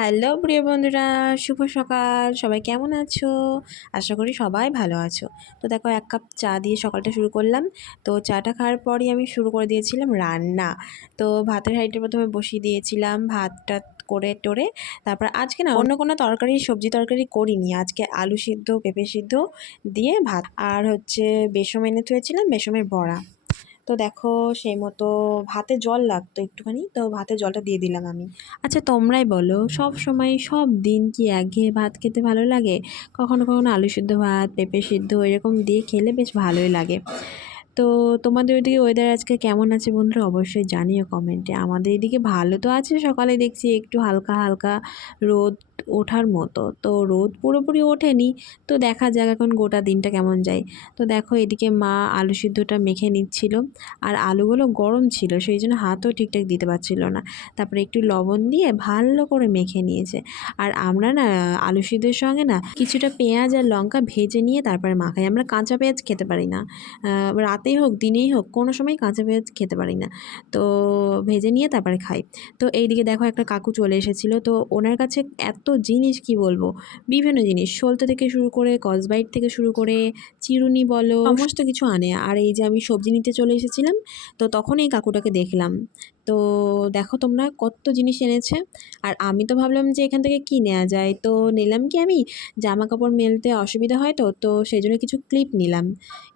Hello প্রিয় বন্ধুরা, শুভ সকাল। সবাই কেমন আছো? আশা করি সবাই ভালো আছো। তো দেখো, এক কাপ চা দিয়ে সকালটা শুরু করলাম। তো চাটা খাওয়ার পরই আমি শুরু করে দিয়েছিলাম রান্না। তো ভাতের হাঁড়িটা প্রথমে বসিয়ে দিয়েছিলাম, ভাতটা করে টোরে। তারপর আজকে না অন্য কোনো তরকারি, সবজি তরকারি করিনি। আজকে আলু সিদ্ধ, পেঁপে সিদ্ধ দিয়ে ভাত। আর হচ্ছে বেসম এনে থুয়েছিলাম বেসমের বড়া। তো দেখো সেই মতো ভাতে জল লাগতো একটুখানি, তো ভাতে জলটা দিয়ে দিলাম আমি। আচ্ছা তোমরাই বলো, সব সময় সব দিন কি একঘেয়ে ভাত খেতে ভালো লাগে? কখনো কখনো আলু সিদ্ধ ভাত, পেঁপে সিদ্ধ, এরকম দিয়ে খেলে বেশ ভালোই লাগে। তো তোমাদের ওইদিকে ওয়েদার আজকে কেমন আছে বন্ধুরা অবশ্যই জানিও কমেন্টে আমাদের এদিকে ভালো তো আছে, সকালে দেখছি একটু হালকা হালকা রোদ ওঠার মতো। তো রোদ পুরোপুরি ওঠেনি, তো দেখা যাক এখন গোটা দিনটা কেমন যায়। তো দেখো এদিকে মা আলু সিদ্ধটা মেখে নিচ্ছিল, আর আলুগুলো গরম ছিল, সেই জন্য হাতও ঠিকঠাক দিতে পারছিল না। তারপরে একটু লবণ দিয়ে ভালো করে মেখে নিয়েছে। আর আমরা না, আলু সিদ্ধের সঙ্গে না কিছুটা পেঁয়াজ আর লঙ্কা ভেজে নিয়ে তারপরে মাখাই। আমরা কাঁচা পেঁয়াজ খেতে পারি না। রাতেই হোক, দিনেই হোক, কোনো সময় কাঁচা পেঁয়াজ খেতে পারি না। তো ভেজে নিয়ে তারপরে খাই। তো এইদিকে দেখো একটা কাকু চলে এসেছিল, তো ওনার কাছে এত জিনিস কি বলব? বিভিন্ন জিনিস। সলতে থেকে শুরু করে, কসবাইট থেকে শুরু করে, চিরুনি বলো, সমস্ত কিছু আনে। আর এই যে আমি সবজি নিতে চলে এসেছিলাম, তো তখন এই কাকুটাকে দেখলাম। তো দেখো তোমরা কত জিনিস এনেছে। আর আমি তো ভাবলাম যে এখান থেকে কি নেওয়া যায়? তো নিলাম কি আমি? জামা কাপড় মেলতে অসুবিধা হয় তো তো সেই জন্য কিছু ক্লিপ নিলাম।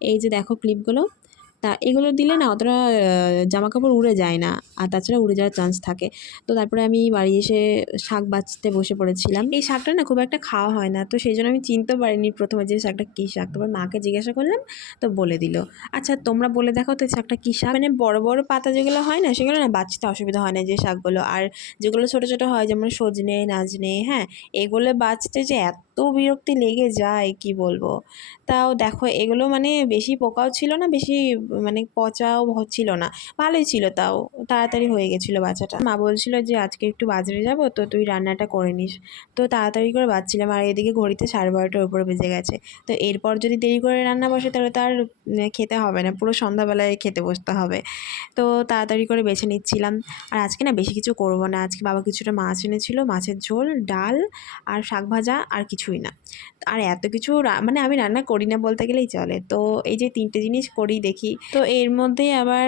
এই যে দেখো ক্লিপগুলো। তা এগুলো দিলে না অতটা জামা কাপড় উড়ে যায় না। আর তাছাড়া উড়ে যাওয়ার চান্স থাকে। তো তারপরে আমি বাড়ি এসে শাক বাছতে বসে পড়েছিলাম। এই শাকটা না খুব একটা খাওয়া হয় না। তো সেই জন্য আমি চিনতে পারিনি প্রথমে যে শাকটা কী শাক। তারপর মাকে জিজ্ঞাসা করলাম, তো বলে দিল। আচ্ছা তোমরা বলে দেখো তো শাকটা কী শাক? মানে বড় বড় পাতা যেগুলো হয় না, সেগুলো না বাঁচতে অসুবিধা হয় না যে শাকগুলো। আর যেগুলো ছোটো ছোটো হয়, যেমন সজনে, নাজনে হ্যাঁ এগুলো বাঁচতে যে এত বিরক্তি লেগে যায়, কি বলব? তাও দেখো, এগুলো মানে বেশি পোকাও ছিল না, বেশি মানে পচাও হচ্ছিল না। ভালোই ছিল তাও, তাড়াতাড়ি হয়ে গেছিল বাচ্চাটা। মা বলছিল যে, আজকে একটু বাজারে যাব, তো তুই রান্নাটা করে নিস। তো তাড়াতাড়ি করে বাচ্ছিলাম আর এদিকে ঘড়িতে সাড়ে বারোটার উপরে বেজে গেছে। তো এরপর যদি দেরি করে রান্না বসে, তাহলে তার খেতে হবে না, পুরো সন্ধ্যাবেলায় খেতে বসতে হবে। তো তাড়াতাড়ি করে বেছে নিচ্ছিলাম। আর আজকে না বেশি কিছু করব না, আজকে বাবা কিছুটা মাছ এনেছিল, মাছের ঝোল, ডাল আর শাক ভাজা আর কিছুই না। আর এত কিছু মানে আমি রান্না করি না বলতে গেলেই চলে। তো এই যে তিনটে জিনিস করি দেখি। তো এর মধ্যে আবার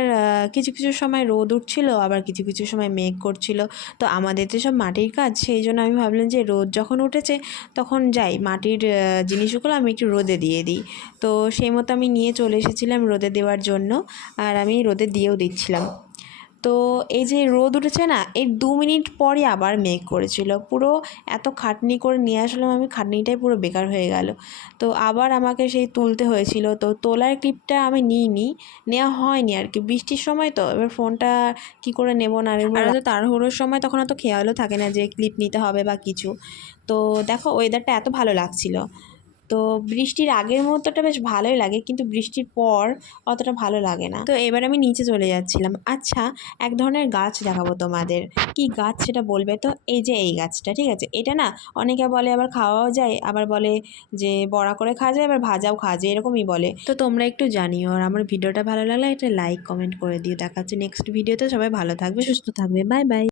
কিছু কিছু সময় রোদ উঠছিল, আবার কিছু কিছু সময় মেঘ করছিল। তো আমাদের তো সব মাটির কাজ, সেই জন্য আমি ভাবলাম যে রোদ যখন উঠেছে তখন যাই, মাটির জিনিসগুলো আমি একটু রোদে দিয়ে দিই। তো সেই মতো আমি নিয়ে চলে এসেছিলাম রোদে দেওয়ার জন্য। আর আমি রোদে দিয়েও দিচ্ছিলাম। তো এই যে রোদ উঠেছে না এই দু মিনিট পরই আবার মেঘ করেছিল। পুরো এত খাটনি করে নিয়ে আসলাম আমি, খাটনিটাই পুরো বেকার হয়ে গেল। তো আবার আমাকে সেই তুলতে হয়েছিল। তো তোলার ক্লিপটা আমি নিইনি, নেওয়া হয়নি আর কি। বৃষ্টির সময় তো, এবার ফোনটা কি করে নেব না আর তো তাড়াহুড়োর সময় তখন অত খেয়ালও থাকে না যে ক্লিপ নিতে হবে বা কিছু। তো দেখো ওয়েদারটা এত ভালো লাগছিল। তো বৃষ্টির আগের মুহূর্তটা বেশ ভালোই লাগে, কিন্তু বৃষ্টির পর অতটা ভালো লাগে না। তো এবার আমি নিচে চলে যাচ্ছিলাম। আচ্ছা এক ধরনের গাছ দেখাবো তোমাদের। কি গাছ সেটা বলবে? তো এই যে এই গাছটা, ঠিক আছে? এটা না অনেকে বলে আবার খাওয়াও যায়, আবার বলে যে বড়া করে খাওয়া যায়, আবার ভাজাও খাওয়া যায়, এরকমই বলে। তো তোমরা একটু জানিও, আর আমার ভিডিওটা ভালো লাগলে একটা লাইক, কমেন্ট করে দিও। দেখা হচ্ছে নেক্সট ভিডিওতে। সবাই ভালো থাকবে, সুস্থ থাকবে। Bye bye.